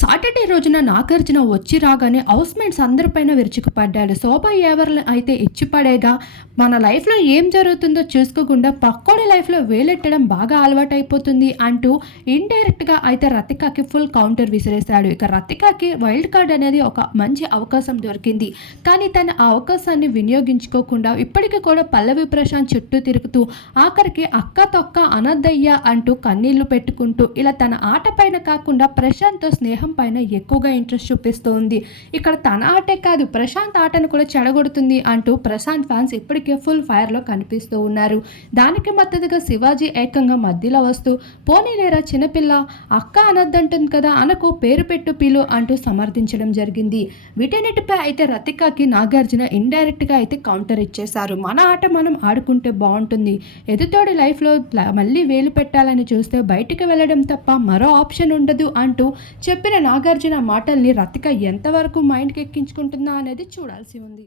Saturday రోజున నాగార్జున వచ్చి రాగానే హౌస్మేట్స్ అందరిపైన విరుచుకుపడ్డాడు. శోభ ఎవరిని అయితే ఇచ్చిపడేగా? మన లైఫ్లో ఏం జరుగుతుందో చూసుకోకుండా పక్కోడి లైఫ్లో వేలెట్టడం బాగా అలవాటైపోతుంది అంటూ ఇండైరెక్ట్గా అయితే రతికాకి ఫుల్ కౌంటర్ విసిరేశాడు. ఇక రతికాకి వైల్డ్ కార్డ్ అనేది ఒక మంచి అవకాశం దొరికింది. కానీ తన ఆ అవకాశాన్ని వినియోగించుకోకుండా ఇప్పటికీ కూడా పల్లవి ప్రశాంత్ చుట్టూ తిరుగుతూ ఆఖరికి అక్క తొక్క అనద్దయ్య అంటూ కన్నీళ్ళు పెట్టుకుంటూ ఇలా తన ఆట పైన కాకుండా ప్రశాంత్తో స్నేహం పైన ఎక్కువగా ఇంట్రెస్ట్ చూపిస్తూ ఉంది ఇక్కడ తన ఆటే కాదు ప్రశాంత్ ఆటను కూడా చెడగొడుతుంది అంటూ ప్రశాంత్ ఫ్యాన్స్ ఇప్పటికే ఫుల్ ఫైర్లో కనిపిస్తూ ఉన్నారు. దానికి మద్దతుగా శివాజీ ఏకంగా మధ్యలో వస్తూ పోనీలేరా చిన్నపిల్ల అక్క అనద్దంటుంది కదా అనకు పేరు పెట్టు పిలు అంటూ సమర్థించడం జరిగింది. వీటన్నిటిపై అయితే రతికాకి నాగార్జున ఇండైరెక్ట్గా అయితే కౌంటర్ ఇచ్చేశారు. మన ఆట మనం ఆడుకుంటే బాగుంటుంది. ఎదుటోడి లైఫ్లో మళ్ళీ వేలు పెట్టాలని చూస్తే బయటికి వెళ్ళడం తప్ప మరో ఆప్షన్ ఉండదు అంటూ చెప్పిన నాగార్జున మాటల్ని రతిక ఎంతవరకు మైండ్కి ఎక్కించుకుంటుందా అనేది చూడాల్సి ఉంది.